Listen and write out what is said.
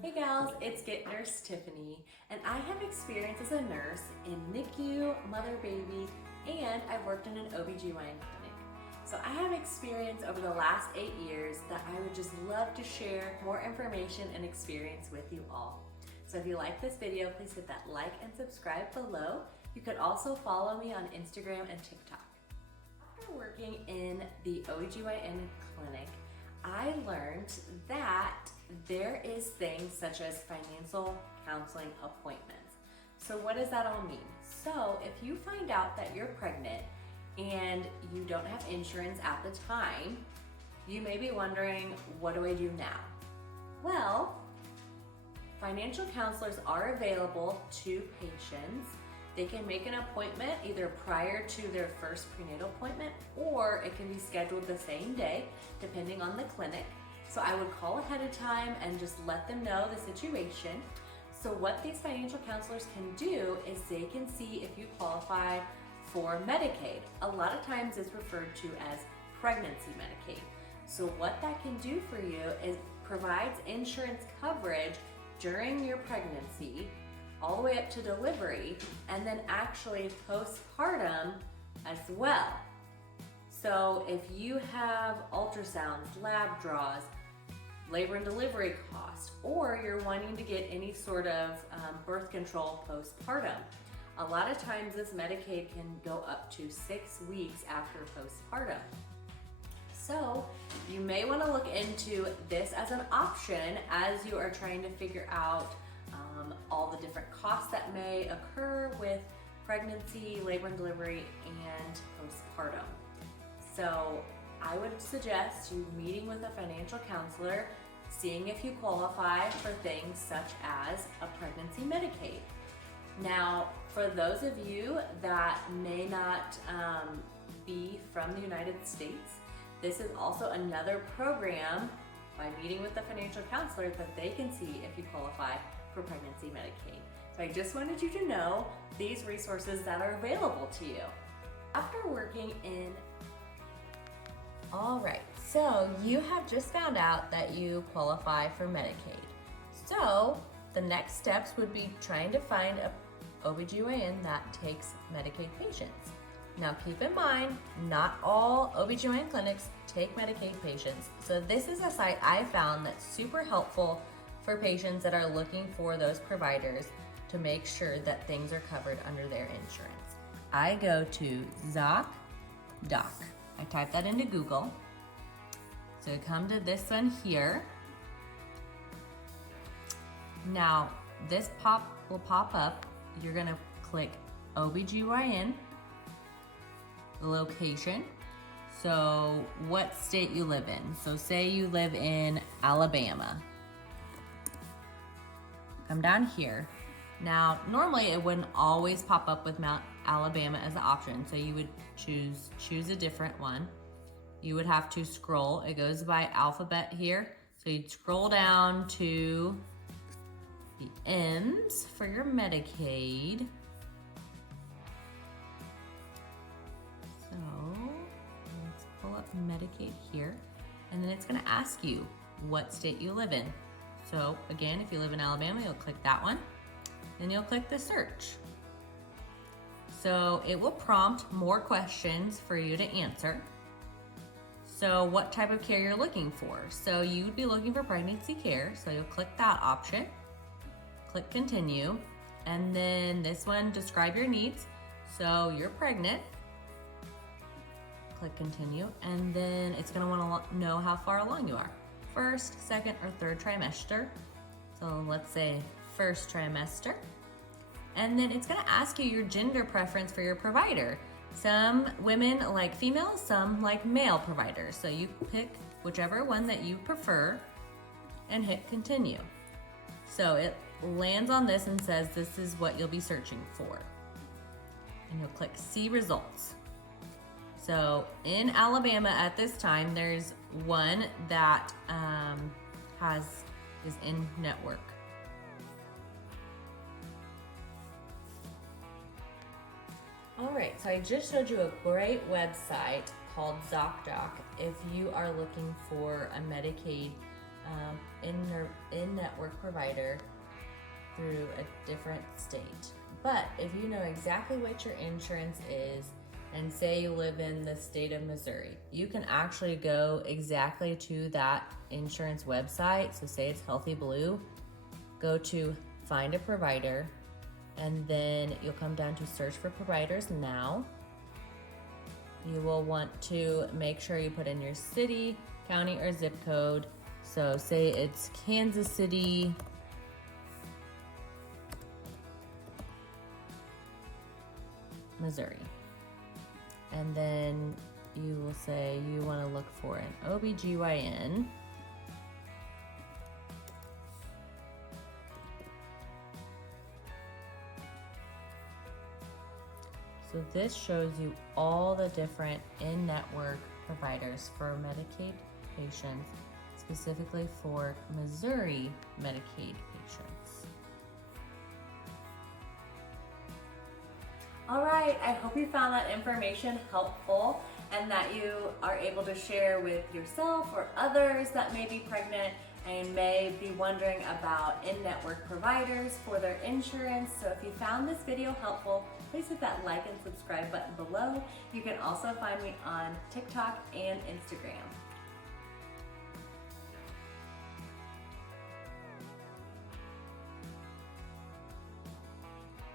Hey gals, it's Get Nurse Tiffany, and I have experience as a nurse in NICU, mother baby, and I've worked in an OBGYN clinic. So I have experience over the last 8 years that I would just love to share more information and experience with you all. So if you like this video, please hit that like and subscribe below. You could also follow me on Instagram and TikTok. After working in the OBGYN clinic, I learned that there is things such as financial counseling appointments. So what does that all mean? So if you find out that you're pregnant and you don't have insurance at the time, you may be wondering, what do I do now? Well, financial counselors are available to patients. They can make an appointment either prior to their first prenatal appointment, or it can be scheduled the same day, depending on the clinic. So I would call ahead of time and just let them know the situation. So what these financial counselors can do is they can see if you qualify for Medicaid. A lot of times it's referred to as pregnancy Medicaid. So what that can do for you is provides insurance coverage during your pregnancy, all the way up to delivery, and then actually postpartum as well. So if you have ultrasounds, lab draws, labor and delivery costs, or you're wanting to get any sort of birth control postpartum, a lot of times this Medicaid can go up to 6 weeks after postpartum. So you may want to look into this as an option as you are trying to figure out all the different costs that may occur with pregnancy, labor and delivery, and postpartum. So I would suggest you meeting with a financial counselor, seeing if you qualify for things such as a pregnancy Medicaid. Now, for those of you that may not be from the United States, this is also another program by meeting with the financial counselor that they can see if you qualify for pregnancy Medicaid. So I just wanted you to know these resources that are available to you. After working in... All right, so you have just found out that you qualify for Medicaid. So the next steps would be trying to find a OBGYN that takes Medicaid patients. Now keep in mind, not all OBGYN clinics take Medicaid patients. So this is a site I found that's super helpful for patients that are looking for those providers to make sure that things are covered under their insurance. I go to ZocDoc. I type that into Google. So come to this one here. Now this will pop up. You're gonna click OBGYN, the location. So what state you live in. So say you live in Alabama. Come down here. Now, normally it wouldn't always pop up with Mount Alabama as the option, so you would choose a different one. You would have to scroll. It goes by alphabet here. So you'd scroll down to the M's for your Medicaid. So let's pull up Medicaid here, and then it's gonna ask you what state you live in. So again, if you live in Alabama, you'll click that one, then you'll click the search. So it will prompt more questions for you to answer. So what type of care you're looking for. So you'd be looking for pregnancy care, so you'll click that option, click continue, and then this one, describe your needs. So you're pregnant, click continue, and then it's gonna wanna know how far along you are. First, second, or third trimester. So let's say first trimester. And then it's gonna ask you your gender preference for your provider. Some women like female, some like male providers. So you pick whichever one that you prefer and hit continue. So it lands on this and says this is what you'll be searching for. And you'll click see results. So in Alabama at this time, there's one that is in network. All right, so I just showed you a great website called ZocDoc if you are looking for a Medicaid in-network provider through a different state. But if you know exactly what your insurance is, and say you live in the state of Missouri, you can actually go exactly to that insurance website. So say it's Healthy Blue, go to find a provider, and then you'll come down to search for providers now. You will want to make sure you put in your city, county, or zip code. So say it's Kansas City, Missouri. And then you will say you want to look for an OBGYN. So this shows you all the different in-network providers for Medicaid patients, specifically for Missouri Medicaid patients. All right, I hope you found that information helpful and that you are able to share with yourself or others that may be pregnant and may be wondering about in-network providers for their insurance. So if you found this video helpful, please hit that like and subscribe button below. You can also find me on TikTok and Instagram.